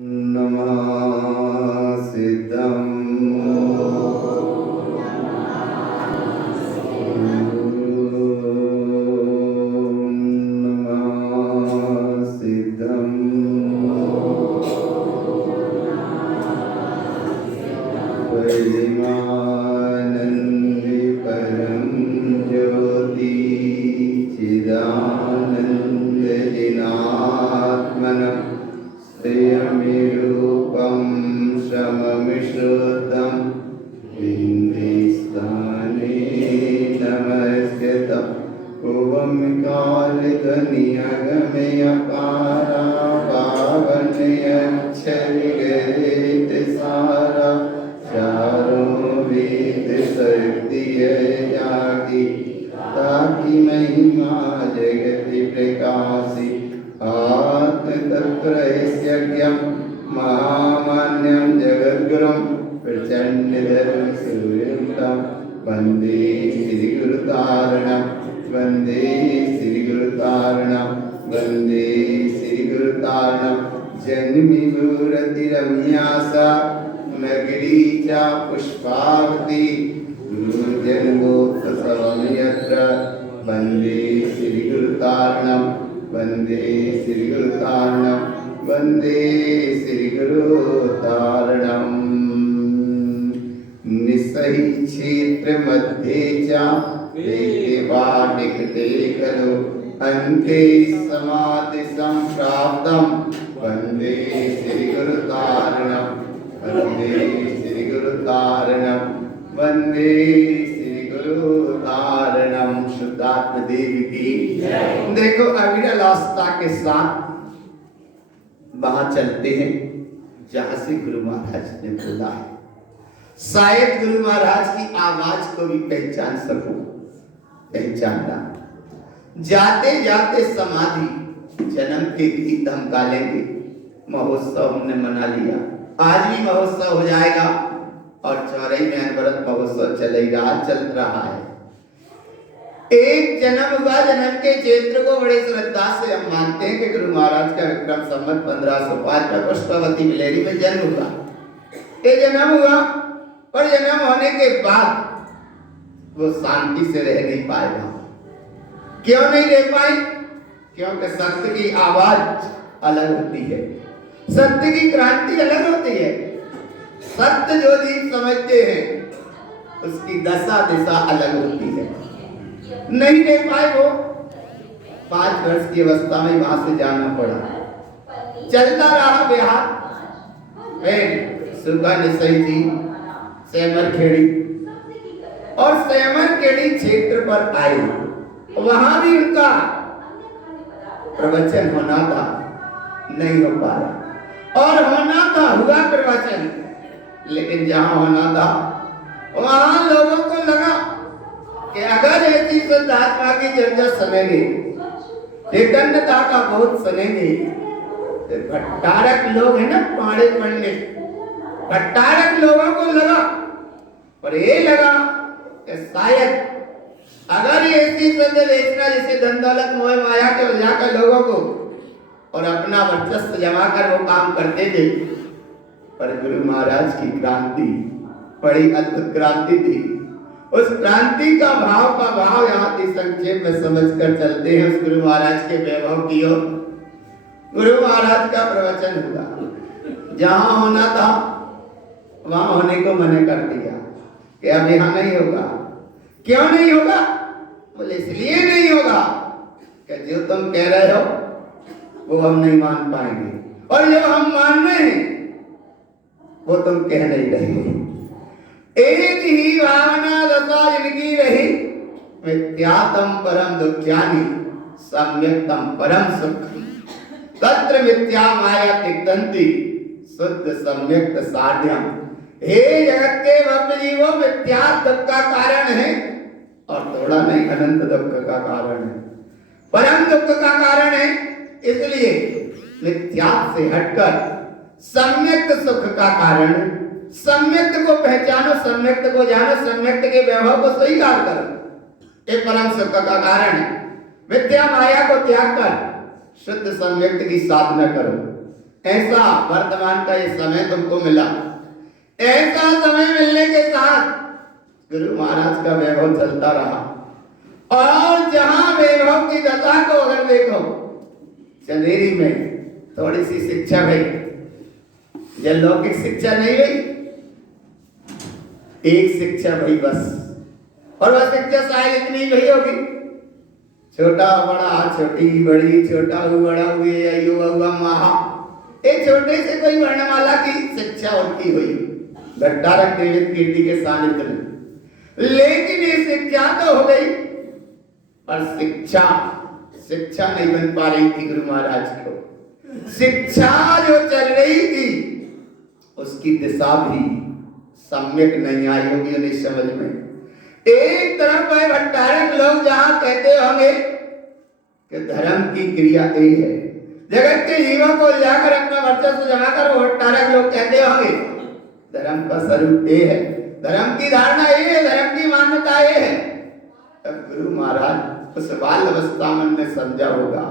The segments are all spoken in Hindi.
नमः परिमानन्दे परं ज्योति चिदानन्दजिनात्मनं श्रेयमिरूपं शममिश्रुतं बिन्दिस्थाने नमस्कृतं भुवं कालिकनियगमयकारा पावनयच्छरिगरितसारा चारों वेद सर्दिय जाति ताकि महिमा जगति प्रकाशि आत्मतत्प्रयस्यज्ञं महामान्यं जगद्गुरुं प्रचण्डधर्मसूर्यं वन्दे श्रीगुरुतारणं वन्दे श्रीगुरुतारणं वन्दे श्रीगुरुतारणं जन्मिगुरतिरम्यासा नगरी चा पुष्पावती गुरुजनगोत्सवं यत्र वन्दे श्रीगुरुतारणं वन्दे श्रीगुरुतारणं वन्दे श्रीगुरुतारणम् निस्सहि क्षेत्र मध्ये च वाटिकते खलु अन्ते समाधि संप्राप्तं वन्दे श्रीगुरुतारणं वन्दे श्रीगुरुतारणं वन्दे श्रीगुरुतारणं। शुद्धात्म देवी की देखो अविरल आस्था के साथ वहां चलते हैं जहां से गुरु महाराज ने बोला है। शायद गुरु महाराज की आवाज को भी पहचान सकूं, पहचानना। जाते जाते समाधि जन्म के गीत हम गा लेंगे। महोत्सव हमने मना लिया, आज भी महोत्सव हो जाएगा और चौराई में अनवरत महोत्सव चलेगा, चल रहा है। एक जन्म हुआ, जन्म के चैत्र को बड़े श्रद्धा से हम मानते हैं कि गुरु महाराज का विक्रम संवत 1505 में पुष्पावती मिलेरी में जन्म हुआ। ये जन्म हुआ और जन्म होने के बाद वो शांति से रह नहीं पाएगा। क्यों नहीं रह पाए? क्योंकि सत्य की आवाज अलग होती है, सत्य की क्रांति अलग होती है। सत्य जो जीव समझते हैं उसकी दशा दिशा अलग होती है। नहीं रह पाए वो। 5 वर्ष की अवस्था में वहां से जाना पड़ा। चलता रहा बिहार, सुगा निसई जी सेमर खेड़ी और सेमर खेड़ी क्षेत्र पर आए। वहां भी उनका प्रवचन होना था, नहीं हो पाया। और होना था, हुआ प्रवचन, लेकिन जहां होना था वहां लोगों को लगा कि अगर ऐसी शुद्धात्मा की चर्चा सुनेंगे, चैतन्यता का बहुत सुनेंगे, तो भट्टारक लोग है ना, पाड़े पढ़ने भट्टारक लोगों को लगा और ये लगा कि शायद अगर ऐसी संदेश देखना जिसे धन दौलत मोह माया के उलझाकर लोगों को और अपना वर्चस्व जमा कर वो काम करते थे। पर गुरु महाराज की क्रांति बड़ी अद्भुत क्रांति थी। उस क्रांति का भाव यहाँ की संक्षेप में समझकर चलते हैं। उस गुरु महाराज के वैभव की ओर गुरु महाराज का प्रवचन हुआ। जहां होना था वहां होने को मना कर दिया कि अब यहाँ नहीं होगा। क्यों नहीं होगा? बोले इसलिए नहीं होगा कि जो तुम कह रहे हो वो हम नहीं मान पाएंगे, और जो हम मान रहे हैं वो तुम कह नहीं रहे। एक ही भावना दशा जिनकी रही, मिथ्यात्म परम दुख्यानि सम्यक्तम परम सुखम तत्र मिथ्या माया तिक्तंति शुद्ध सम्यक्त साध्यम। हे जगत के भक्त जीवों, मिथ्या दुख का कारण है और थोड़ा नहीं, अनंत दुख का कारण है, परम दुख का कारण है। इसलिए मिथ्या से हटकर सम्यक्त सुख का कारण, सम्यक्त को पहचानो, सम्यक्त को जानो, सम्यक्त के वैभव को स्वीकार करो, ये परम सुख का कारण है। मिथ्या माया को त्याग कर शुद्ध सम्यक्त की साधना करो। ऐसा वर्तमान का ये समय तुमको मिला। ऐसा समय मिलने के साथ गुरु महाराज का वैभव चलता रहा। और जहां वैभव की दशा को अगर देखो, चंदेरी में थोड़ी सी शिक्षा भई, ये लौकिक शिक्षा नहीं भई, एक शिक्षा भई बस। और वह शिक्षा शायद इतनी भई होगी, छोटा बड़ा छोटी बड़ी छोटा बड़ा हुए अयो हुआ महा, एक छोटे से कोई वर्णमाला की शिक्षा उनकी हुई घट्टारक देवित कीर्ति के सानिध्य में। लेकिन ये शिक्षा तो हो गई, और शिक्षा नहीं बन पा रही थी गुरु महाराज को। शिक्षा जो चल रही थी उसकी दिशा भी सम्यक नहीं आई होगी उन्हें समझ में। एक तरफ है भट्टारक लोग जहां कहते होंगे कि धर्म की क्रिया यही है, जगत के जीवों को जाकर अपना वर्चस्व जमा कर, वो भट्टारक लोग कहते होंगे धर्म का स्वरूप ये है, धर्म की धारणा ये है, धर्म की मान्यता ये है। तब गुरु महाराज उस बाल अवस्था में ने समझा होगा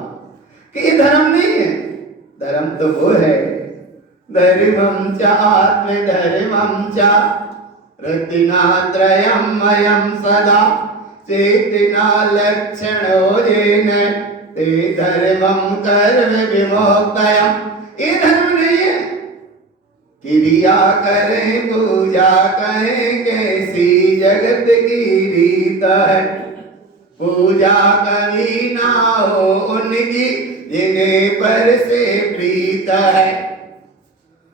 कि ये धर्म नहीं है, धर्म तो वो है धर्मं च आत्मधर्मं च रतिनात्रयमयं सदा चेतना लक्षणो येन ते धर्मं कर्म विमोक्तयम्। ये धर्म नहीं है, क्रिया करें पूजा करें कैसी जगत की रीत है, पूजा कभी ना हो उनकी जिन्हें पर से प्रीत है।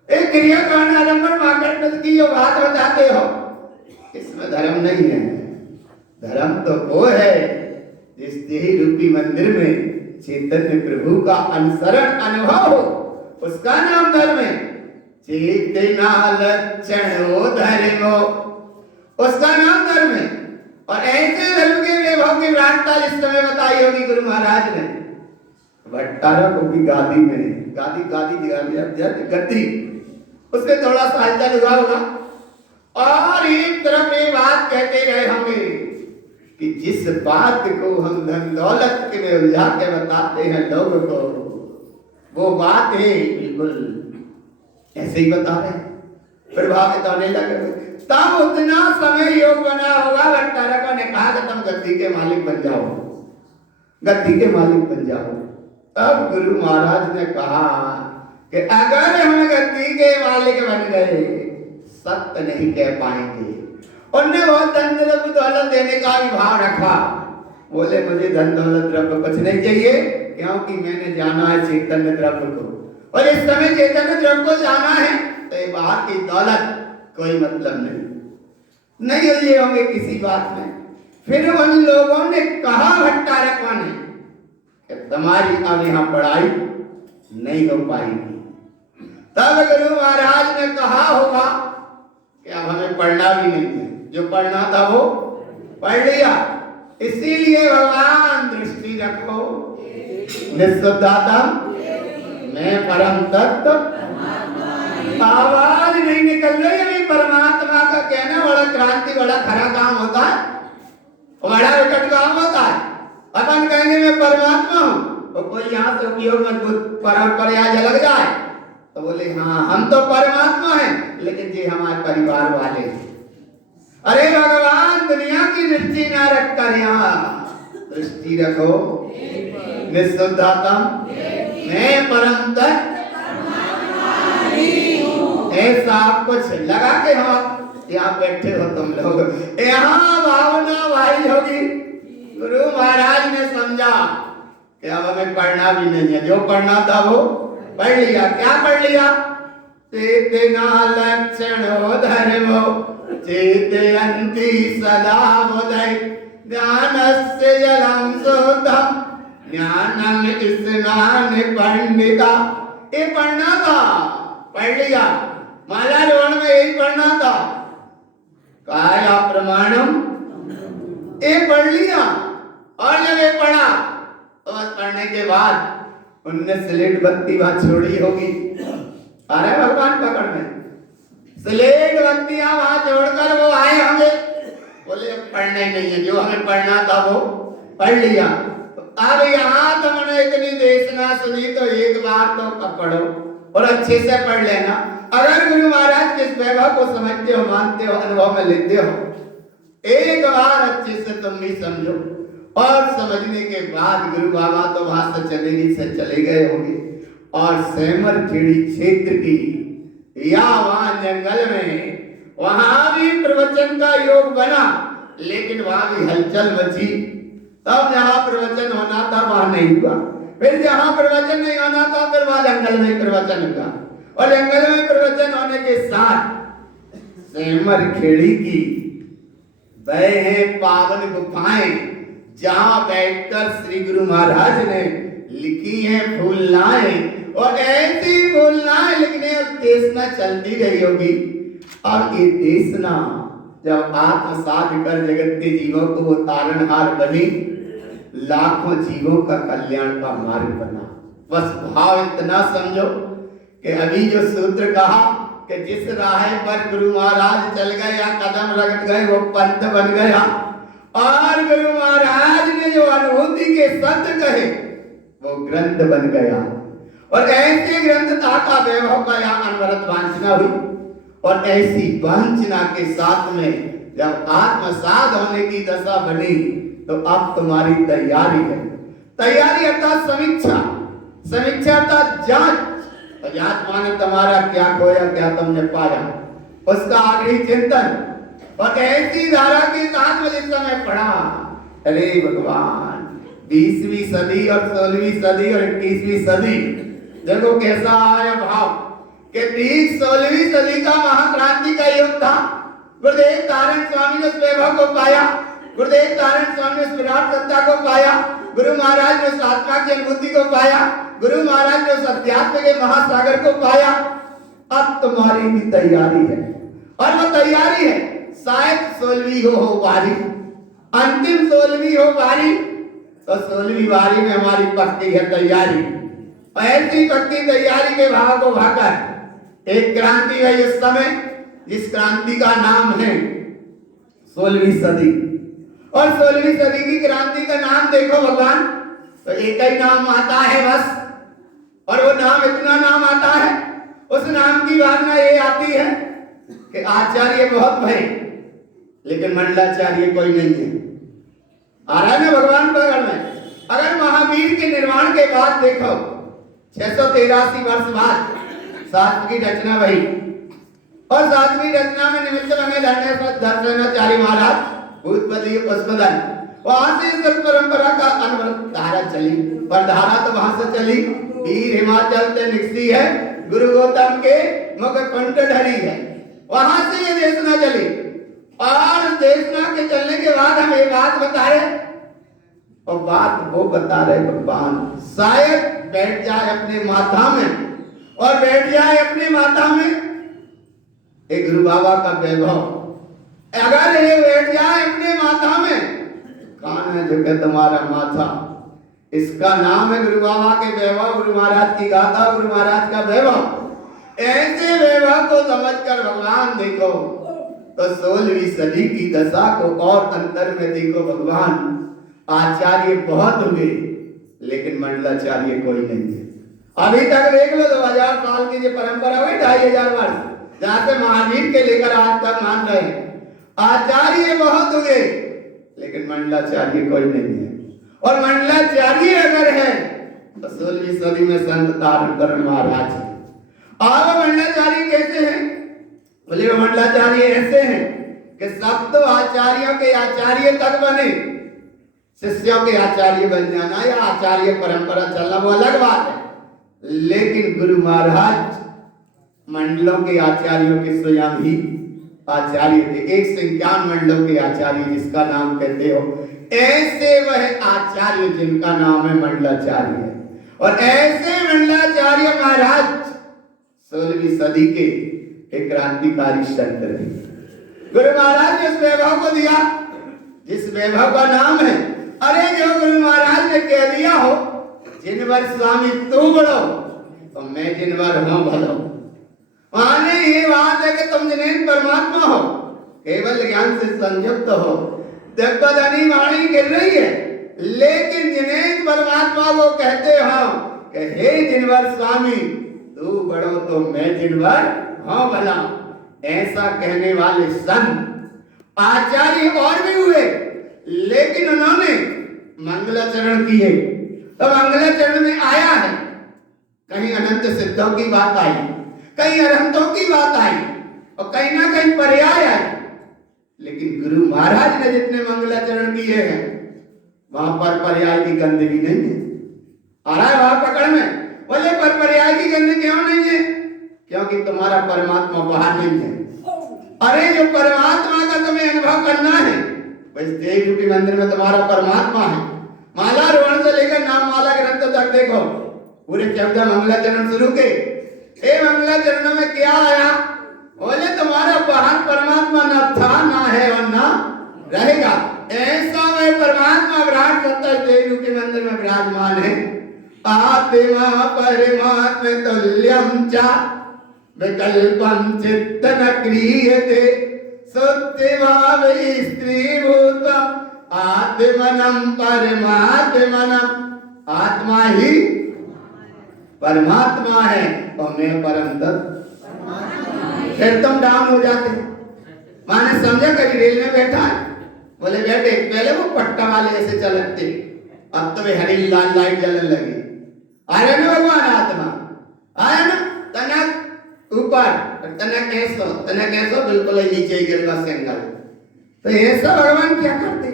एक क्रिया कारण आलम्बन माकर की जो बात बताते हो, इसमें धर्म नहीं है। धर्म तो वो है जिस देह रूपी मंदिर में चैतन्य प्रभु का अनुसरण अनुभव हो, उसका नाम धर्म है। चेतना लक्षणो धर्मो, उसका नाम धर्म है। और ऐसे धर्म के वैभव की विराटता जिस समय बताई होगी गुरु महाराज ने भट्टारकों की गादी में, गद्दी, उससे थोड़ा सा हलचल हुआ होगा। और एक तरफ ये बात कहते रहे होंगे कि जिस बात को हम धन दौलत के में उलझा के बताते हैं लोगों को, वो बात है बिल्कुल ऐसे ही बता रहे, प्रभावित होने लगे। तब उतना समय योग बना होगा, भट्टारकों ने कहा कि तुम गद्दी के मालिक बन जाओ, गद्दी के मालिक बन जाओ। तब गुरु महाराज ने कहा कि अगर हम गद्दी के मालिक बन गए सत्य नहीं कह पाएंगे। उन्होंने बहुत धन दौलत देने का भी भाव रखा। बोले मुझे धन दौलत द्रव्य कुछ नहीं चाहिए, क्योंकि मैंने जाना है चैतन्य द्रव्य को, और इस समय चैतन्य द्रव्य को जाना है तो ये बाहर की दौलत कोई मतलब नहीं उलझे होंगे किसी बात में। फिर उन लोगों ने कहा भट्टारकों ने कि तुम्हारी अब यहाँ पढ़ाई नहीं हो पाएगी। तब गुरु महाराज ने कहा होगा कि अब हमें पढ़ना भी नहीं है, जो पढ़ना था वो पढ़ लिया। इसीलिए भगवान दृष्टि रखो निःशुद्धात्म मैं परम तत्व, आवाज नहीं निकल रही अभी परमात्मा का कहना बड़ा क्रांति, बड़ा खरा काम होता है, बड़ा विकट काम होता है। अपन कहेंगे मैं परमात्मा हूं, तो कोई यहाँ से उपयोग मजबूत परंपरा लग जाए तो बोले हाँ हम तो परमात्मा हैं, लेकिन ये हमारे परिवार वाले हैं। अरे भगवान दुनिया की दृष्टि ना रख कर यहाँ दृष्टि रखो निःशुद्धात्म मैं परम तत्व। ऐसा कुछ लगा के हम यहाँ बैठे हो तुम लोग, यहाँ भावना भाई होगी। गुरु महाराज ने समझा कि अब हमें पढ़ना भी नहीं है, जो पढ़ना था वो पढ़ लिया। क्या पढ़ लिया? चेतना लक्षणो धर्मो चेतयन्ति सदा बुधै ज्ञानस्य जलं शुद्धं ज्ञानं स्नान पंडिता। ये पढ़ना था, पढ़ लिया। माला रोहण में यही पढ़ना था, काया प्रमाणम, ये पढ़ लिया। और जब ये पढ़ा तो बस पढ़ने के बाद उनने स्लेट बत्ती वहां छोड़ी होगी। अरे भगवान पकड़ में स्लेट बत्तियां वहां छोड़कर वो आए होंगे, बोले पढ़ना ही नहीं है, जो हमें पढ़ना था वो पढ़ लिया। अब यहाँ तुमने इतनी देशना सुनी तो एक बार तो पढ़ो। और अच्छे से पढ़ लेना। अगर गुरु महाराज के इस वैभव को समझते हो, मानते हो, अनुभव में लेते हो, एक बार अच्छे से तुम भी समझो, और समझने के बाद गुरु बाबा तो वहां से चले गए होंगे, और सेमर खेड़ी क्षेत्र की या वहां जंगल में वहां भी प्रवचन का योग बना, लेकिन वहां भी हलचल मची। तब जहां प्रवचन होना था वहां नहीं हुआ, फिर जहां प्रवचन नहीं होना था फिर वहां जंगल में प्रवचन हुआ, और जंगल में प्रवचन होने के साथ सेमर खेड़ी की वह है पावन गुफाएं, जहां बैठकर श्री गुरु महाराज ने लिखी है फूलनाएं, और ऐसी फूलनाएं लिखने और देशना चलती रही होगी। और ये देशना जब आत्मसात कर जगत के जीवों को वो तारणहार बनी, लाखों जीवों का कल्याण का मार्ग बना। बस भाव इतना समझो कि अभी जो सूत्र कहा कि जिस राह पर गुरु महाराज चल गए या कदम रख गए वो पंथ बन गया, और गुरु महाराज ने जो अनुभूति के शब्द कहे वो ग्रंथ बन गया। और ऐसे ग्रंथता का वैभव का यहाँ अनवरत वांछना हुई, और ऐसी वांछना के साथ में जब आत्मसात होने की दशा बनी तो अब तुम्हारी तैयारी है। तैयारी अर्थात समीक्षा, समीक्षा अर्थात जांच, और जांच माने तुम्हारा क्या खोया क्या तुमने पाया, उसका आखिरी चिंतन। और ऐसी धारा के साथ में जिस समय पढ़ा, अरे भगवान 20वीं सदी और 16वीं सदी और 21वीं सदी, देखो कैसा आया भाव कि ठीक 16वीं सदी का महाक्रांति का युग था। गुरुदेव तारण स्वामी ने उस वैभव को पाया, गुरुदेव तारण स्वामी ने उस विराट सत्ता को पाया, गुरु महाराज ने उस आत्मा की अनुभूति को पाया, गुरु महाराज ने उस अध्यात्म के महासागर को पाया। अब तुम्हारी भी तैयारी है, और वो तैयारी है शायद 16वीं हो बारी, अंतिम 16वीं हो बारी, तो 16वीं बारी में हमारी पक्की है तैयारी। और ऐसी पक्की तैयारी के भाव को भाकर एक क्रांति है इस समय, जिस क्रांति का नाम है 16वीं सदी। और 16वीं सदी की क्रांति का नाम देखो भगवान, तो एक ही नाम आता है बस, और वो नाम इतना नाम आता है, उस नाम की भावना ये आती है कि आचार्य बहुत भय, लेकिन मंडलाचार्य कोई नहीं है। आ रहा है ना भगवान बगल में। अगर महावीर के निर्माण के बाद देखो 683 वर्ष बाद शास्त्र की रचना हुई, और सातवीं रचना में निमित्त बने धर्माचार्य महाराज भूतपति पुष्पदन, वहां से इस परंपरा का अनवरत धारा चली। पर धारा तो वहां से चली, वीर हिमाचल से निकसी है, गुरु गौतम के मुख कंठ ढली है, वहां से ये देशना चली। और देशना के चलने के बाद हम ये बात बता रहे, और बात वो बता रहे भगवान शायद बैठ जाए अपने माथा में, और बैठ जाए अपने माथा में एक गुरु बाबा का वैभव, अगर ये बैठ जाए अपने माथा में, कान है झुके तुम्हारा माथा, इसका नाम है गुरु बाबा के वैभव, गुरु महाराज की गाथा, गुरु महाराज का वैभव। ऐसे वैभव को समझकर भगवान देखो तो 16वीं सदी की दशा को और अंतर में देखो भगवान, आचार्य बहुत हुए लेकिन मंडलाचार्य कोई नहीं है। अभी तक देख लो 2000 साल की जो परंपरा हुई, 2500 वर्ष, जहां से महावीर के लेकर आज तक मान रहे हैं, आचार्य बहुत हुए लेकिन मंडलाचार्य कोई नहीं है। और मंडलाचार्य अगर है तो 16वीं सदी में संत तारण महाराज है। और मंडलाचार्य कैसे हैं? बोले वो मंडलाचार्य ऐसे हैं कि सब तो आचार्यों के आचार्य तक बने, शिष्यों के आचार्य बन जाना या आचार्य परंपरा चलना वो अलग बात है, लेकिन गुरु महाराज मंडलों के आचार्यों के स्वयं ही आचार्य थे। 151 मंडलों के आचार्य जिसका नाम कहते हो, ऐसे वह आचार्य जिनका नाम है मंडलाचार्य है। और ऐसे मंडलाचार्य महाराज 16वीं सदी के एक क्रांतिकारी संत रहे। गुरु महाराज ने उस वैभव को दिया जिस वैभव का नाम है, अरे जो गुरु महाराज ने कह दिया हो, जिनवर स्वामी तू बड़ो तो मैं जिनवर हूं भलो। माने ये बात है कि तुम जिनेन परमात्मा हो, केवल ज्ञान से संयुक्त हो, दिव्यधनी वाणी गिर रही है, लेकिन जिनेन परमात्मा वो कहते हो कि हे जिनवर स्वामी तू बड़ो तो मैं दिन भर हाँ भला। ऐसा कहने वाले संत आचार्य और भी हुए, लेकिन उन्होंने मंगलाचरण किए। तो मंगलाचरण में आया है, कहीं अनंत सिद्धों की बात आई, कहीं अरहंतों की बात आई, और कहीं ना कहीं पर्याय आई। लेकिन गुरु महाराज ने जितने मंगलाचरण किए हैं वहां पर पर्याय की गंध भी नहीं है। आ रहा है वहां पकड़ में, बोले पर पर्याय की गंध क्यों नहीं है? क्योंकि तुम्हारा परमात्मा बाहर नहीं है। अरे जो परमात्मा का तुम्हें अनुभव करना है, बस देव रूपी मंदिर में तुम्हारा परमात्मा है। माला रोहण से लेकर नाम माला ग्रंथ तक देखो, पूरे 14 मंगलाचरण शुरू के। ये मंगलाचरणों में क्या आया? बोले तुम्हारा बाहर परमात्मा न था, ना है और ना रहेगा। ऐसा में परमात्मा विराट सत्तर देव रूपी मंदिर में विराजमान है। आत्मा परमात्म तुल्यं च विकल्पं चित्त न क्रियते सुत्तिभाव स्त्रीभूतम् आत्मनं परमात्मनं। आत्मा ही परमात्मा है और मैं परम तत्व। फिर तुम डाउन हो जाते। माने समझा कभी रेल में बैठा है, बोले बैठे पहले वो पट्टा वाले ऐसे चलते, अब तो वे हरी लाल लाइट जलने लगी। आया ना भगवान आत्मा, आया ना तनक ऊपर, तनक कैसो बिल्कुल नीचे ही गिरना सिंगल। तो ऐसा भगवान क्या करते?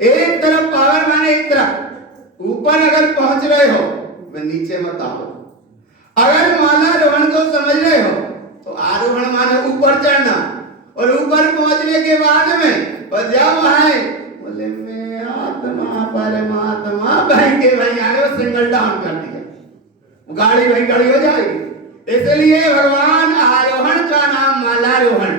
एक तरफ पावर माने एक तरफ ऊपर अगर पहुंच रहे हो वे नीचे मत आओ। अगर माला रोहण को समझ रहे हो तो आरोहण माने ऊपर चढ़ना, और ऊपर पहुंचने के बाद में और जब आए बोले मैं आत्मा परमात्मा भाई के भाई आगे वो सिंगल डाउन कर दिया, गाड़ी भाई खड़ी हो जाएगी। इसलिए भगवान आरोहण का नाम मालारोहण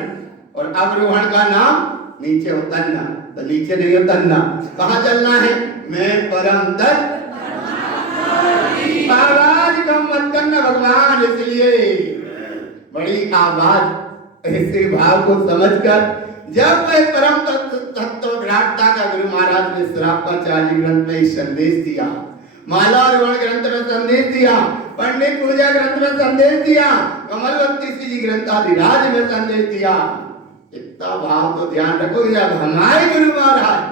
और अवरोहण का नाम नीचे उतरना। तो नीचे नहीं उतरना, कहाँ चलना है? मैं परम तत्व। आवाज कम मत करना भगवान, इसलिए बड़ी आवाज ऐसे भाव को समझकर जब वह परम तत्व विराटता का गुरु महाराज ने श्रापाचार्य ग्रंथ में संदेश दिया, माला रोहण ग्रंथ में संदेश दिया, पंडित पूजा ग्रंथ में संदेश दिया, कमलवती जी ग्रंथाधिराज में संदेश दिया। इतना भाव तो ध्यान रखो, जब हमारे गुरु महाराज,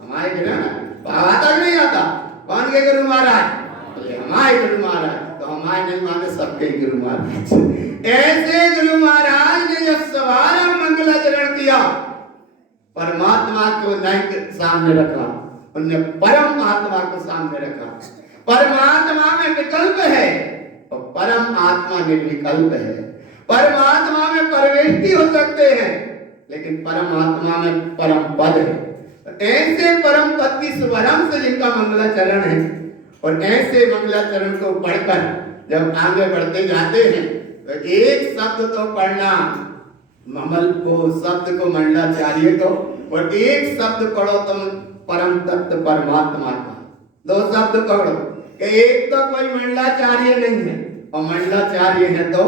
हमारे गुरु बाबा तक नहीं आता, कौन के गुरु महाराज? बोले हमारे गुरु महाराज। तो हमारे नहीं माने सबके गुरु महाराज। ऐसे गुरु महाराज ने जब सवार मंगलाचरण किया, परमात्मा को नहीं सामने रखा, उन्होंने परम आत्मा को सामने रखा। परमात्मा में विकल्प है और परम आत्मा निर्विकल्प है। परमात्मा में परमेष्टि हो सकते हैं, लेकिन परमात्मा में परम पद है। ऐसे परम पद की शुभारंभ से जिनका मंगलाचरण है, और ऐसे मंगलाचरण को पढ़कर जब आगे बढ़ते जाते हैं तो एक शब्द तो पढ़ना, ममल को शब्द को मंगलाचार्य को, और एक शब्द पढ़ो तुम परम तत्व परमात्मा का। दो शब्द पढ़ो कि एक तो कोई मंगलाचार्य नहीं है, और मंगलाचार्य है तो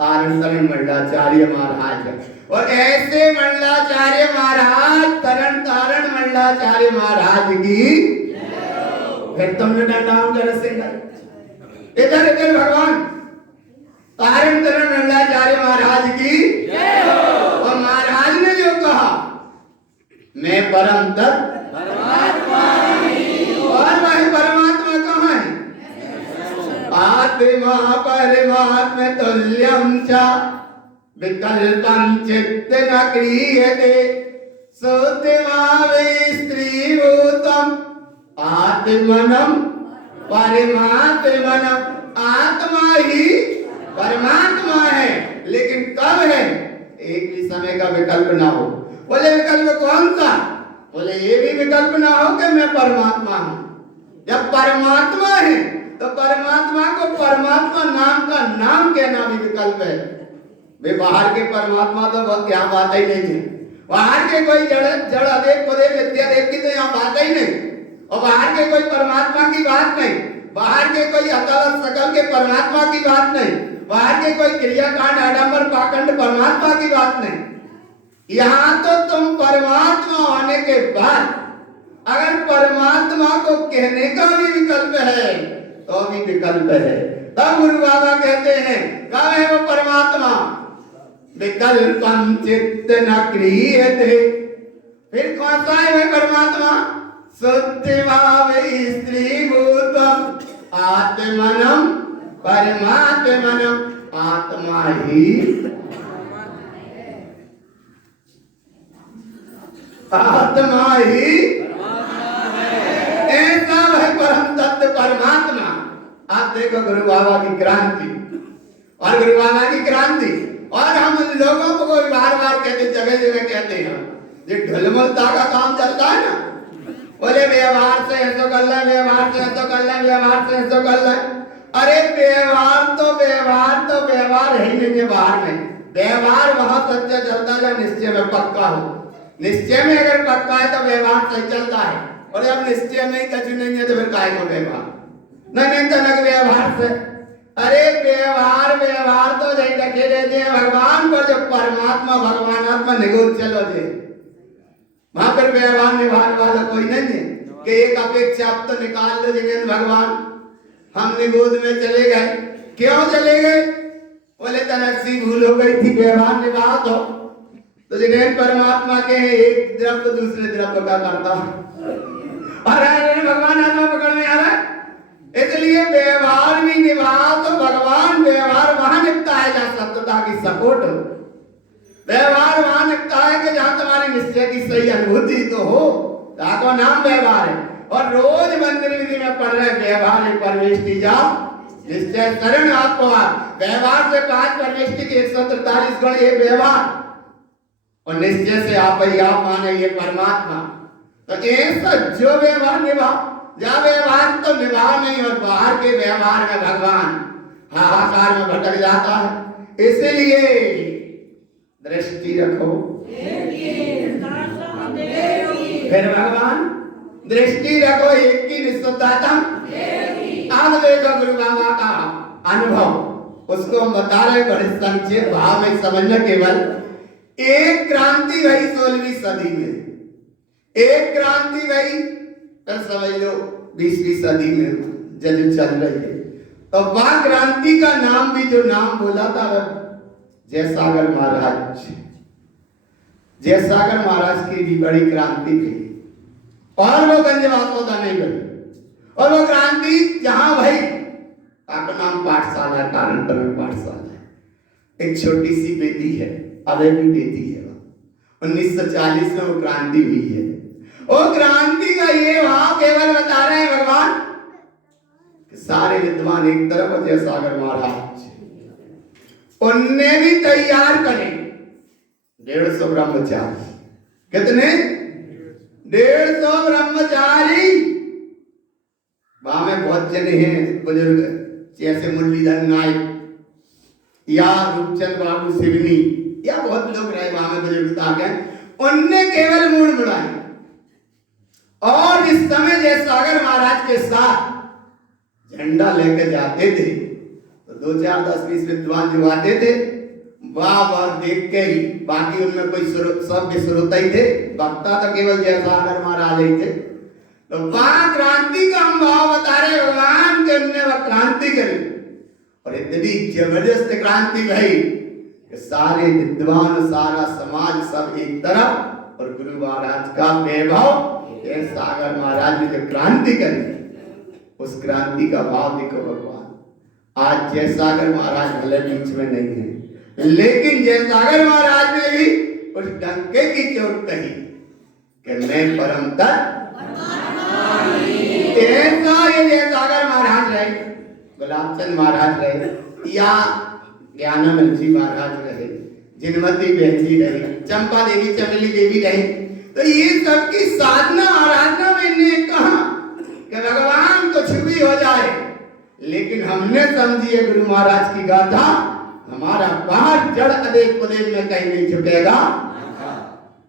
तारण मंगलाचार्य महाराज है। और ऐसे मंगलाचार्य महाराज, तरण तारण मंगलाचार्य महाराज की फिर तुमने डाउन कर इधर इधर भगवान तारण तरण मंगलाचार्य महाराज की। और महाराज ने जो कहा मैं परम तत्व परमात्मा, और वह परमात्मा कहाँ है? आत्मा परमात्म तुल्यं च विकल्पं चित्त न क्रियते सुत्तिभावे स्त्रीभूतम् आत्मनं परमात्मनं। आत्मा ही परमात्मा है, लेकिन कब है? एक भी समय का विकल्प ना हो। बोले विकल्प कौन सा? बोले ये भी विकल्प ना हो कि मैं परमात्मा हूं। जब परमात्मा है तो परमात्मा को परमात्मा नाम का नाम कहना भी विकल्प है। वे बाहर के परमात्मा तो बहुत यहाँ बात ही नहीं है। बाहर के कोई जड़ अदेव पदे विद्या देव की तो यहाँ बात ही नहीं, और बाहर के कोई परमात्मा की बात नहीं, बाहर के कोई अकल सकल के परमात्मा की बात नहीं, बाहर के कोई क्रियाकांड आडंबर पाखंड परमात्मा की बात नहीं। यहाँ तो तुम परमात्मा होने के बाद अगर परमात्मा को कहने का भी विकल्प है तो भी विकल्प है। तब गुरु बाबा कहते हैं कब है वो परमात्मा, विकल्पम चित्त न क्रियते। फिर कौन सा है वह परमात्मा, शुद्धि भाव स्त्री भूतम आत्मनम परमात्मनम, आत्मा ही ऐसा है परम तत्व परमात्मा। आप देखो गुरु बाबा की क्रांति और गुरु बाबा की क्रांति, और हम लोगों को बार बार कहते, जगह जगह कहते हैं ये ढलमलता का काम चलता है ना, बोले व्यवहार से ऐसा कर ले, व्यवहार से ऐसा कर ले, व्यवहार से ऐसा कर ले। अरे व्यवहार तो व्यवहार है ही नहीं है बाहर में, व्यवहार वहां सच्चा चलता है जब निश्चय में पक्का हो। निश्चय में अगर पक्का है तो व्यवहार सही चलता है, और जब निश्चय में ही कछु नहीं है तो फिर काय को व्यवहार नहीं तनक व्यवहार से। अरे व्यवहार तो नहीं रखे रहते हैं भगवान पर, जब परमात्मा भगवानात्मा निगोद चलो जे वहां पर व्यवहार निभाने वाला कोई नहीं है कि एक अपेक्षा अब तो निकाल लो जिन्हें भगवान हम निगोद में चले गए। क्यों चले गए, बोले तनक सी भूल हो गई थी, व्यवहार निभा तो जिन्हें परमात्मा के एक द्रव्य दूसरे द्रव्य का करता और भगवान आत्मा पकड़ में आ रहा है, इसलिए व्यवहार भी निभा तो भगवान व्यवहार वहां निपटा है जहां सत्यता की सपोर्ट हो। व्यवहार वहां निपटा है कि जहां तुम्हारी निश्चय की सही अनुभूति तो हो, का नाम व्यवहार है। और रोज मंदिर विधि में पढ़ रहे व्यवहार परवेष्टि जाओ निश्चय शरण आपको। व्यवहार से 5 परवेष्टि के 143 गुण, ये व्यवहार और निश्चय से आप ही आप माने ये परमात्मा। तो ऐसा जो व्यवहार निभा, जा व्यवहार तो निभा नहीं, और बाहर के व्यवहार में भगवान हाहाकार में भटक जाता है। इसलिए दृष्टि रखो, फिर भगवान दृष्टि रखो एक की निश्चितता। आज देखो गुरु बाबा का अनुभव, उसको हम बता रहे बड़े संक्षेप भाव में समझना। केवल एक क्रांति भई 16वीं सदी में, एक क्रांति भई समझ लो 20वीं सदी में जब चल रही है। तो वह क्रांति का नाम भी जो नाम बोला था जयसागर महाराज, जयसागर महाराज की भी बड़ी क्रांति थी, और वो गंजवासोदा नहीं गई। और वो क्रांति जहां भाई आपका नाम पाठशाला, कारणपुर में पाठशाला है, एक छोटी सी बेटी है, अभी भी बेटी है। 1940 में वो क्रांति हुई है। वो क्रांति का ये भाव केवल बता रहे हैं भगवान कि सारे विद्वान एक तरफ, जयसागर महाराज उनने भी तैयार करे 150 ब्रह्मचारी। कितने? 150 ब्रह्मचारी। वहां में बहुत जने हैं बुजुर्ग, जैसे मुरलीधर नायक या रूपचंद बाबू सिवनी, या बहुत लोग रहे वहां में बुजुर्गता के, उनने केवल मूड मुड़ाई। और इस समय जयसागर महाराज के साथ झंडा लेकर जाते थे तो 2 4 10 20 विद्वान जो आते थे, वाह देख के ही, बाकी उनमें कोई सब श्रोता ही थे, वक्ता तो केवल जयसागर महाराज ही थे। तो वहां क्रांति का हम भाव बता रहे भगवान के, उनने वह क्रांति करी, और इतनी जबरदस्त क्रांति भाई कि सारे विद्वान, सारा समाज सब एक तरफ, और गुरु महाराज का वैभव, जयसागर महाराज ने जो क्रांति करी, उस क्रांति का भाव देखो भगवान। आज जयसागर महाराज भले बीच में नहीं है, लेकिन जयसागर महाराज ने भी उस डंके की चोट कही कि मैं परम तत्व। ऐसा ये जयसागर महाराज रहे, गुलाबचंद महाराज रहे, या ज्ञानानंद जी महाराज रहे, जिनमती बहन जी रहे, चंपा देवी, चमेली देवी रहे। तो ये सबकी साधना आराधना में ने कहा कि भगवान कुछ भी हो जाए, लेकिन हमने समझी है गुरु महाराज की गाथा, हमारा बाहर जड़ अदेव पदेव में कहीं नहीं झुकेगा।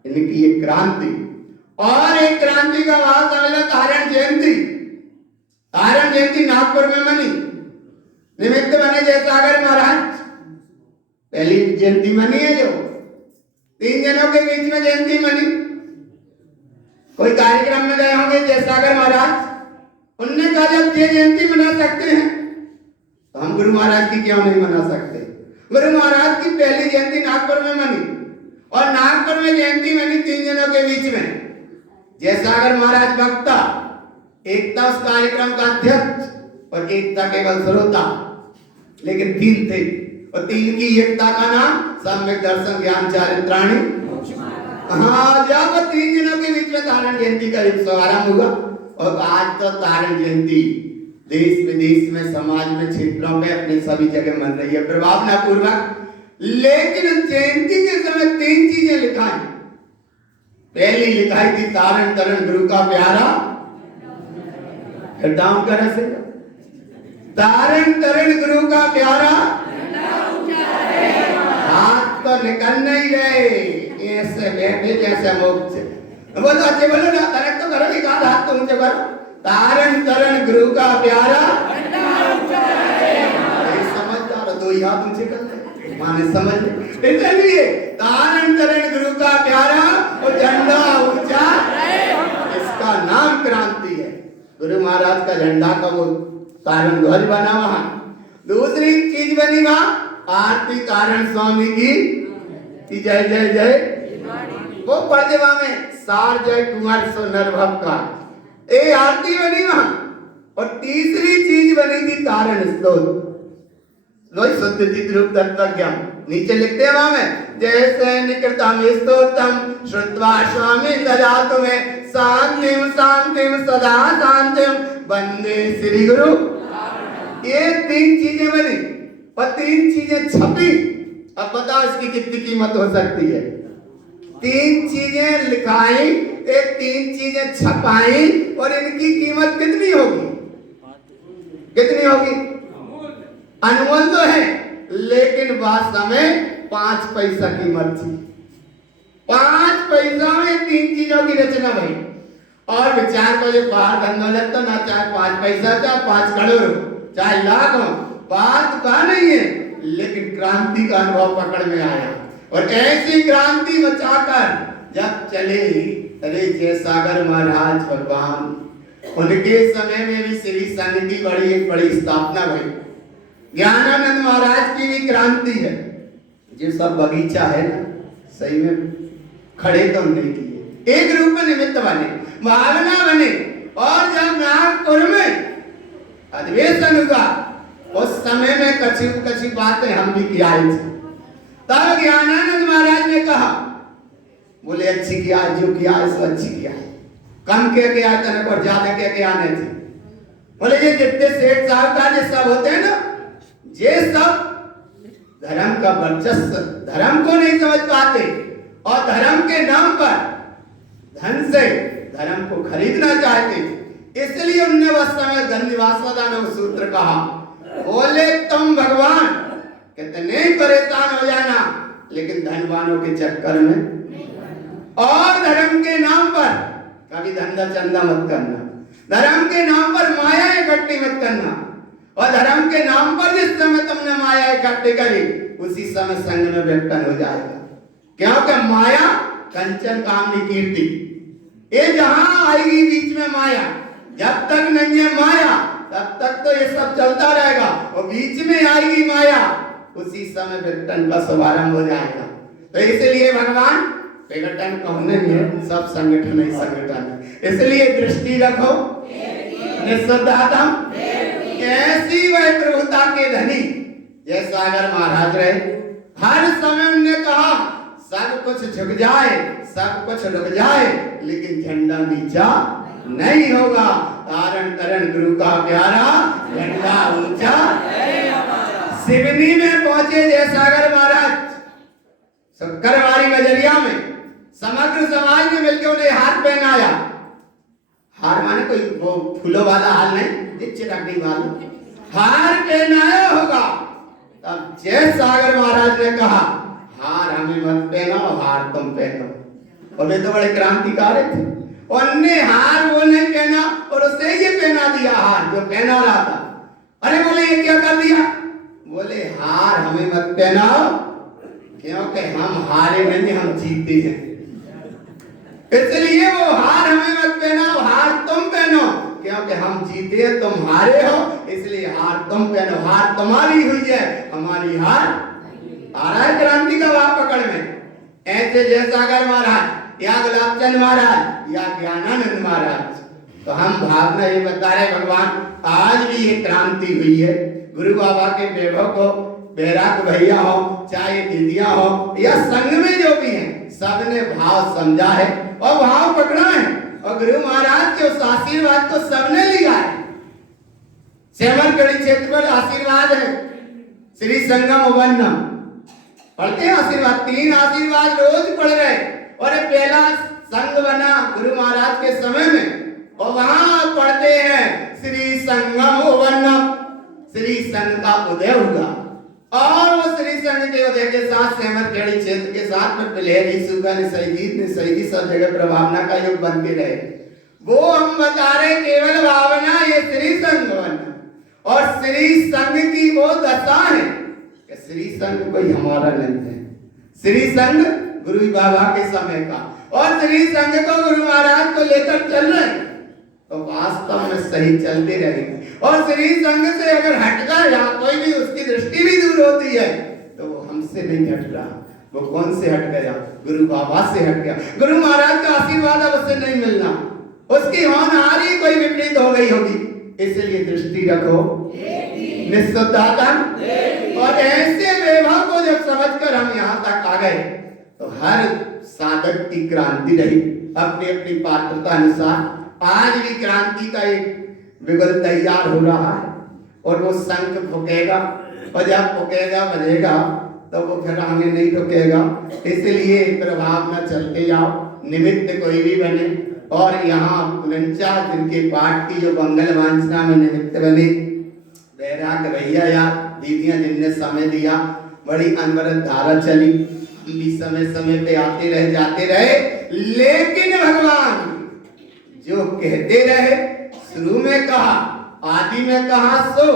इनकी ये क्रांति, और एक क्रांति का भाव समझ लो तारण जयंती। तारण जयंती नागपुर में मनी, निमित्त बने जयसागर महाराज। पहली जयंती मनी है जो 3 जनों के बीच में जयंती मनी। कोई कार्यक्रम में गए होंगे जयसागर महाराज, उनने कहा जब ये जयंती मना सकते हैं तो हम गुरु महाराज की क्यों नहीं मना सकते? गुरु महाराज की पहली जयंती नागपुर में मनी और नागपुर में जयंती मनी 3 जनों के बीच में। जयसागर महाराज वक्ता, एकता उस कार्यक्रम का अध्यक्ष और एकता केवल श्रोता, लेकिन 3 थे और 3 की एकता का नाम सम्यक दर्शन ज्ञान चारित्राणी। हाँ, जब 3 जनों के बीच में तारण जयंती का उत्सव आरंभ हुआ और आज तो तारण जयंती देश विदेश में, समाज में, क्षेत्रों में अपने सभी जगह मन रही है प्रभावना पूर्वक। लेकिन जयंती के समय 3 चीजें लिखाई। पहली लिखाई थी तारण तरण गुरु का प्यारा, डाउन कर से तारण तरण गुरु का प्यारा, हाथ तो निकल नहीं रहे ऐसे बैठे जैसे मोक्ष। बोलो अच्छे बोलो ना, तरक तो करो, एक आध हाथ तो ऊंचे करो। तारण तरण गुरु का प्यारा, समझदार, 2 ही हाथ ऊंचे कर ले, माने समझ ले। इसलिए तारण तरण गुरु का प्यारा और झंडा ऊंचा, इसका नाम क्रांति है। गुरु महाराज का झंडा का वो तारण ध्वज बना वहां। दूसरी चीज बनी वहां आरती तारण स्वामी की जय जय जय, वो पर्देवा में सार जय कुमार सो नरभव का ए आरती बनी वहां। और तीसरी चीज बनी थी तारण स्तोत्र, लोई शुद्ध चित रूप तत्वज्ञान। नीचे लिखते हैं वहां में, जैसे निकृतम स्तोत्रम श्रुत्वा स्वामी सदा तुम्हें शांतिम शांतिम सदा शांतिम वंदे श्री गुरु। ये 3 चीजें बनी और 3 चीजें छपी। अब बताओ इसकी कितनी कीमत हो सकती है? 3 चीजें लिखाई, ये 3 चीजें छपाई और इनकी कीमत कितनी होगी? कितनी होगी? अनमोल तो है, लेकिन वास्तव में 5 पैसा कीमत थी। 5 पैसा में 3 चीजों की रचना भई। और विचार को जो बाहर धन दौलत तो ना, चाहे 5 पैसा, चाहे 5 करोड़, चाहे लाख हो, बात का नहीं है, लेकिन क्रांति का अनुभव पकड़ में आया। और ऐसी क्रांति बचाकर जब चले, अरे जयसागर महाराज भगवान, उनके समय में भी श्री संघ की एक बड़ी स्थापना हुई। ज्ञानानंद महाराज की भी क्रांति है। जो सब बगीचा है ना, सही में खड़े तो नहीं किए, एक रूप में निमित्त बने, भावना बने। और जब नागपुर में अधिवेशन हुआ, उस समय में कछी बातें हम भी किया थे। तब ज्ञानानंद महाराज ने कहा, बोले अच्छी किया, जो किया सो अच्छी किया, कम के किया तनक और ज्यादा के आने थे। बोले ये जितने सेठ साहबकार ये सब होते हैं ना, ये सब धर्म का वर्चस्व, धर्म को नहीं समझ पाते और धर्म के नाम पर धन से धर्म को खरीदना चाहते। इसलिए उन्होंने उस समय गंधवासवदा में वो सूत्र कहा, बोले तुम भगवान कितने परेशान हो जाना, लेकिन धनवानों के चक्कर में और धर्म के नाम पर कभी धंधा चंदा मत करना, धर्म के नाम पर माया इकट्ठी मत करना। और धर्म के नाम पर जिस समय तुमने माया इकट्ठी करी, उसी समय संग में व्यक्तन हो जाएगा। क्योंकि माया कंचन कामनी कीर्ति, ये जहां आएगी बीच में माया, जब तक नहीं है माया तब तक तो ये सब चलता रहेगा, और बीच में आएगी माया, उसी समय व्यक्तन का शुभारंभ हो जाएगा। तो इसलिए भगवान विघटन कहने में सब संगठन ही संगठन है। इसलिए दृष्टि रखो निस्सदातम, ऐसी वह प्रभुता के धनी जयसागर महाराज रहे। हर समय उन्होंने कहा सब कुछ झुक जाए, सब कुछ रुक जाए, लेकिन झंडा नीचा नहीं होगा। तारण तरण गुरु का प्यारा, झंडा ऊंचा। सिवनी में पहुंचे जयसागर महाराज, शक्करवाड़ी बजरिया में समग्र समाज ने मिलकर उन्हें हार पहनाया। हार माने कोई वो फूलों वाला हार नहीं, चिटकनी वाला हार पहनाया होगा। तब जयसागर महाराज ने कहा, हार हमें मत पहनाओ, हार तुम पहनो। और वे तो बड़े क्रांतिकारी थे, उन्होंने हार वो नहीं पहना और उसे ये पहना दिया हार जो पहना रहा था। अरे बोले ये क्या कर दिया? बोले हार हमें मत पहनाओ, क्योंकि हम हारे नहीं, हम जीते हैं। इसलिए वो हार हमें मत पहनाओ, हार तुम पहनो। क्योंकि हम जीते हैं, तुम हारे हो, इसलिए हार तुम पहनो। हार तुम्हारी हुई है, हमारी हार। आ रहा है क्रांति का वाह पकड़ में। ऐसे जयसागर महाराज या गुलाबचंद महाराज या ज्ञानानंद महाराज, तो हम भावना ये बता रहे भगवान आज भी ये क्रांति हुई है। गुरु बाबा के वैभव को बैराग भैया हो, चाहे दीदियां हो, या संघ में जो भी हैं, सबने भाव समझा है और भाव पकड़ा है, और गुरु महाराज के उस आशीर्वाद को सबने लिया है। सेमरगढ़ी क्षेत्र पर आशीर्वाद है श्री संगम उबन्नम, पढ़ते हैं आशीर्वाद, 3 आशीर्वाद रोज पढ़ रहे। और ये पहला संघ बना गुरु महाराज के समय में, और वहां पढ़ते हैं श्री संगम उबन्नम, श्री संघ का उदय हुआ। और वो श्री संघ के उदय के साथ सेमरगढ़ी क्षेत्र के साथ में पिलेरी, सुगा ने सही सब जगह प्रभावना का युग बनते रहे। वो हम बता रहे केवल भावना ये श्री संघ बनना, और श्री संघ की वो दशा है कि श्री संघ कोई हमारा नहीं है। श्री संघ गुरु बाबा के समय का, और श्री संघ को गुरु महाराज को लेकर चल रहे हैं, तो वास्तव में सही चलते रहेंगे। और श्री संघ से अगर हट गया या कोई भी उसकी दृष्टि भी दूर होती है, तो वो हमसे नहीं हट रहा। वो कौन से हट गया? गुरु बाबा से हट गया। गुरु महाराज का आशीर्वाद अब उससे नहीं मिलना, उसकी होनहारी कोई विपरीत हो गई होगी। इसलिए दृष्टि रखो निश्चिताता। और ऐसे वैभव को जब समझकर हम यहाँ तक आ गए, तो हर साधक की क्रांति रही अपनी अपनी पात्रता अनुसार। आज भी क्रांति का एक विगल तैयार हो रहा है, और वो शंख फूकेगा, और जब फूकेगा बजेगा तो वो फिर आगे नहीं रुकेगा। इसलिए प्रभाव में चलते जाओ, निमित्त कोई भी बने। और यहाँ 49 दिन के पाठ की जो मंगल वांछना में निमित्त बने, बैराग भैया या दीदियां जिनने समय दिया, बड़ी अनवरत धारा चली, भी समय समय पे आते रहे जाते रहे। लेकिन भगवान जो कहते रहे, शुरू में कहा, आदि में कहा सो,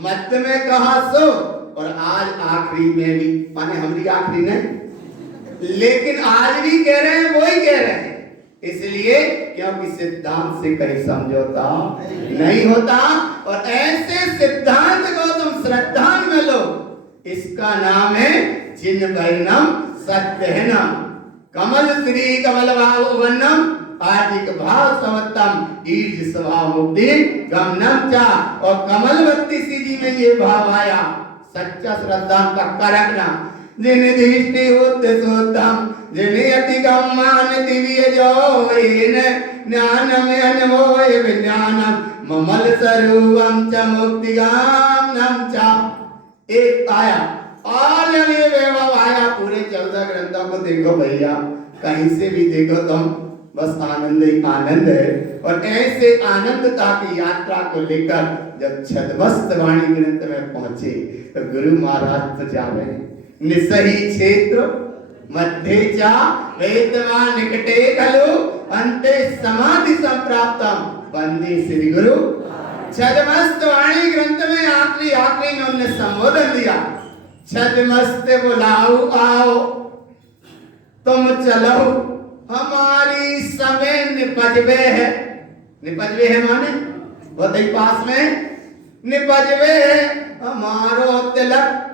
मध्य में कहा सो, और आज आखिरी में भी, माने हमारी आखिरी नहीं, लेकिन आज भी कह रहे हैं, वही कह रहे हैं। इसलिए क्योंकि सिद्धांत से कहीं समझौता नहीं होता, और ऐसे सिद्धांत को तुम श्रद्धा में लो, इसका नाम है जिन वर्णम सत्यहनम कमल श्री कमल भाव वन्नम आदिक भाव समत्तम ईर्ष स्वभाव मुक्ति गमनम चा। और कमलवती जी में ये भाव आया, सच्चा श्रद्धा पक्का रखना। जिन दृष्टि उद्देश्योत्तम जिन अति गम्मान दिव्य जोइन ज्ञान में अनमोय विज्ञानम ममल स्वरूपम च मुक्ति गमनम चा। एक आया और ये वैभव आया। पूरे 14 ग्रंथों को देखो भैया, कहीं से भी देखो तुम, बस आनंद ही आनंद है। और ऐसे आनंदता की यात्रा को लेकर जब छद्मस्त वाणी ग्रंथ में पहुंचे, तो गुरु महाराज तो जा रहे निसही क्षेत्र मध्य चा वेदवा निकटे खलु अंते समाधि संप्राप्तम वंदे श्री गुरु। छद्मस्त वाणी ग्रंथ में आखिरी में उन्होंने संबोधन दिया, छद्मस्त बुलाओ आओ तुम चलो हमारी समय निपजवे है। निपजवे है माने बहुत ही पास में, निपजवे है हमारो तिलक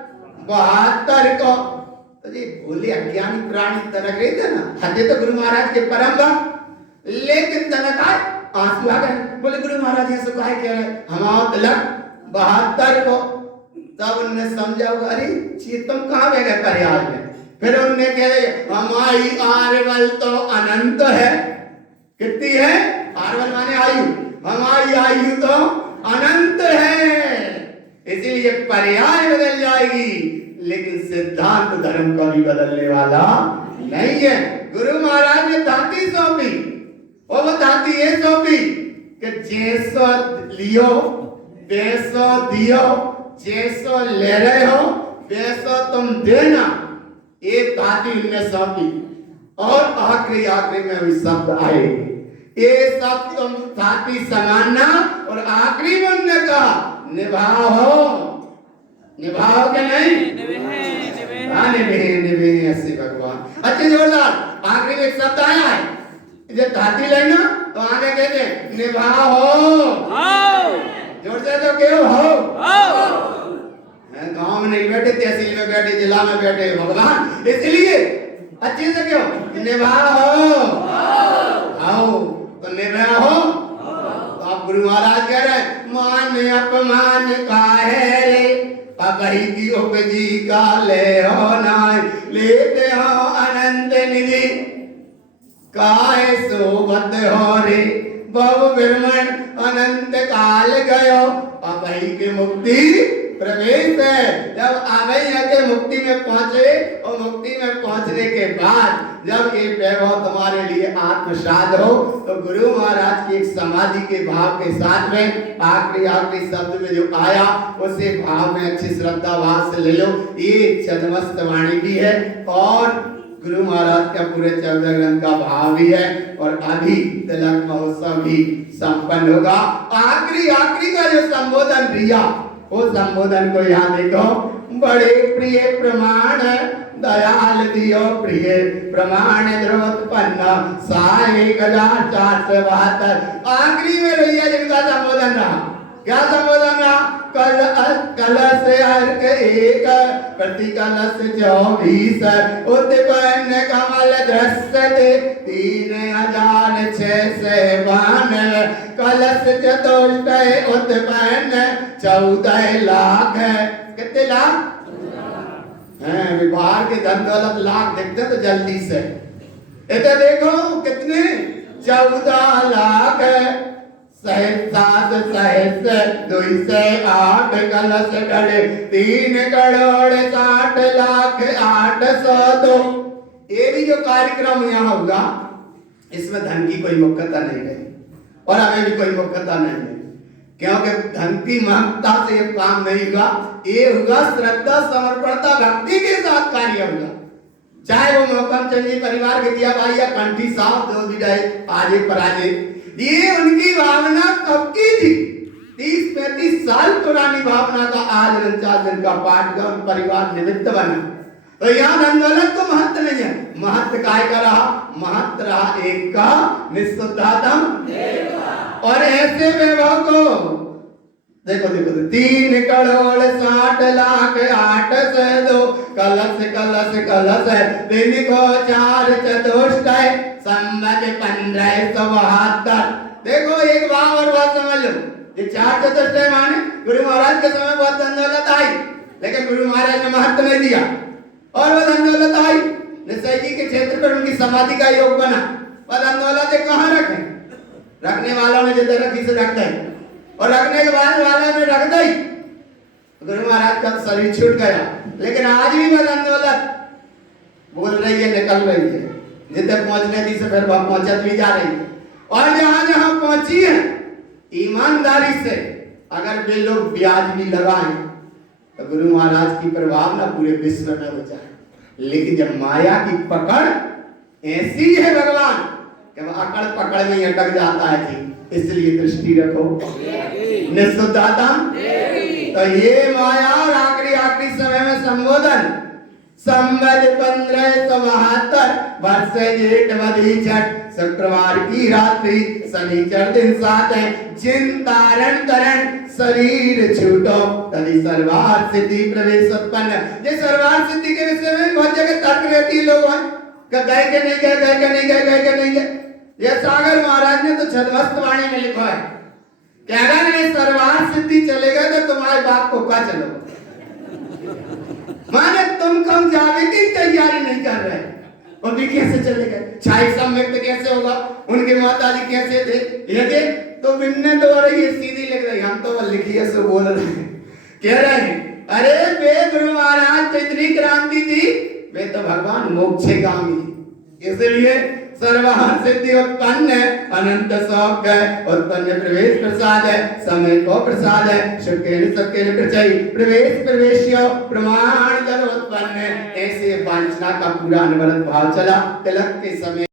72 को। तो जी बोले अज्ञानी प्राणी तनक रहे थे ना, हते तो गुरु महाराज के परम भक्त, लेकिन तनक आए, आंसू आ गए। बोले गुरु महाराज ऐसे कहा कह रहे हमारा तिलक 72 को। तब उन्होंने समझा, अरे तुम कहाँ गए प्रयाग में? फिर उन्होंने कहा हमारी आर्वल तो अनंत है। कितनी है? आर्वल माने आयु, हमारी आयु तो अनंत है। इसीलिए पर्याय बदल जाएगी, लेकिन सिद्धांत धर्म को भी बदलने वाला नहीं है। गुरु महाराज ने धाती सौंपी, और वो धाती ये सौंपी कि जैसो लियो वैसो दियो, जैसो ले रहे हो वैसो तुम देना। एक धाती उनने सौंपी, और आखिरी में भी शब्द आए, ये सब तुम धाती संभालना। और आखिरी में उन्होंने कहा निभाओ, निभाओ के नहीं निभे ऐसे भगवान। अच्छे जोरदार आखिरी में एक शब्द आया है, जब धाती लेना तो आगे कहते निभाओ, जोर से तो क्यों हो, गांव में नहीं बैठे, तहसील में बैठे, जिला में बैठे भगवान, इसलिए अच्छे से क्यों निभाओ, आओ तो निभाओ। तो अब गुरु महाराज कह रहे हैं मान अपमान काहे रे, पकड़ी की उपजी का ले हो नाय, लेते हो अनंत निधि काहे सोबत हो रे, बहु ब्रह्मण अनंत काल गयो, अभई के मुक्ति प्रवेश है। जब अभई के मुक्ति में पहुंचे और मुक्ति में पहुंचने के बाद जब ये वैभव तुम्हारे लिए आत्मसात हो, तो गुरु महाराज की एक समाधि के भाव के साथ में आखिरी शब्द में जो आया उसे भाव में अच्छी श्रद्धा भाव से ले लो। ये छदमस्त वाणी भी है और गुरु महाराज का पूरे 14 ग्रंथ का भाव भी है और अभी तिलक महोत्सव भी संपन्न होगा। आखिरी का जो संबोधन दिया वो संबोधन को यहाँ देखो, बड़े प्रिय प्रमाण दयाल दियो प्रिय प्रमाण द्रवोत्पन्न साय 1472। आखिरी में रही है जिनका संबोधन रहा, क्या संबोधन रहा, कलश अर्क एक प्रति कलश 24 उत्पन्न कमल दृश्यते 3692 कलश चतुष्टय उत्पन्न 14 लाख। कितने लाख हैं? बाहर के धन दौलत लाख देखते तो जल्दी से, इधर देखो कितने 14 लाख सहस्राद सहस्र 208 कलश ढले 3 करोड़ 60 लाख 802। ये भी जो कार्यक्रम यहाँ होगा इसमें धन की कोई मुख्यता नहीं रही और हमें भी कोई मुख्यता नहीं है, क्योंकि धन की महत्ता से ये काम नहीं होगा। ये होगा श्रद्धा समर्पणता भक्ति के साथ कार्य होगा। चाहे वो मोहकम चंद जी परिवार के दिया भाई या कंठी साहब जो भी रहे आज पराजे, ये उनकी भावना कब की थी? 30-35 साल पुरानी भावना का आज 49 दिन का पाठ का परिवार निमित्त बना। तो यहाँ धन दौलत को महत्व नहीं है, महत्व काय का रहा, महत्व रहा एक का निःशुद्धात्म। और ऐसे वैभव को देखो 3 करोड़ 60 लाख 802 कलश कलश कलश 3 को 4 चतुष्टय संवत 1572। देखो एक भाव और बात समझ लो, ये 4 चतुष्टय माने गुरु महाराज के समय बहुत धन दौलत आई, लेकिन गुरु महाराज ने महत्व नहीं दिया और वो धन दौलत आई निश्चय जी के क्षेत्र पर उनकी समाधि का योग बना। वह धन दौलत कहाँ रखे? रखने वालों ने जिधर रखी से रख दी और रखने के बाद वालों ने रख दी, गुरु महाराज का शरीर छूट गया। लेकिन आज भी वह धन दौलत बोल रही है, निकल रही है, जितने पहुंचने थी से फिर वह पहुंचत भी जा रही है। और जहां जहां पहुंची है ईमानदारी से अगर वे लोग ब्याज भी लगाएं तो गुरु महाराज की प्रभाव ना पूरे विश्व में हो जाए। लेकिन जब माया की पकड़ ऐसी है भगवान कि वह अकड़ पकड़ में अटक जाता है जी, इसलिए दृष्टि रखो निःशुद्धात्म। तो ये माया और आखिरी समय में संबोधन संवत 1572 वर्ष जेठ वधी छठ शुक्रवार की रात्रि शनिचर दिन 7 है जिन तारण तरण शरीर छूटो तभी सर्वार सिद्धि प्रवेश उत्पन्न। ये सर्वार सिद्धि के विषय में बहुत जगह तर्क रहती है लोगों का, गए के नहीं गए, गए के नहीं गए, गए के नहीं गए। ये सागर महाराज ने तो छदमस्त वाणी में लिखा है कि अगर ये सर्वार सिद्धि चलेगा तो तुम्हारे बाप को क्या चलोगे, माने तुम कम जावे की तैयारी नहीं कर रहे और भी कैसे चलेगा? छाई सम्यक्त कैसे होगा? उनके माता जी कैसे थे? ये तो बिन्ने तो रही है सीधी लिख रही, हम तो लिखिए सो बोल रहे हैं, कह रहे हैं अरे वे गुरु महाराज इतनी क्रांति थी, वे तो भगवान मोक्षगामी, इसलिए सर्वार सिद्धि उत्पन्न है, अनंत शौक है, उत्पन्न प्रवेश प्रसाद है, समय को प्रसाद है, शुक्र प्रचय प्रवेश प्रवेश्यो प्रमाण जल उत्पन्न है। ऐसे वांछना का पूरा अनवरत भाव चला तिलक के समय।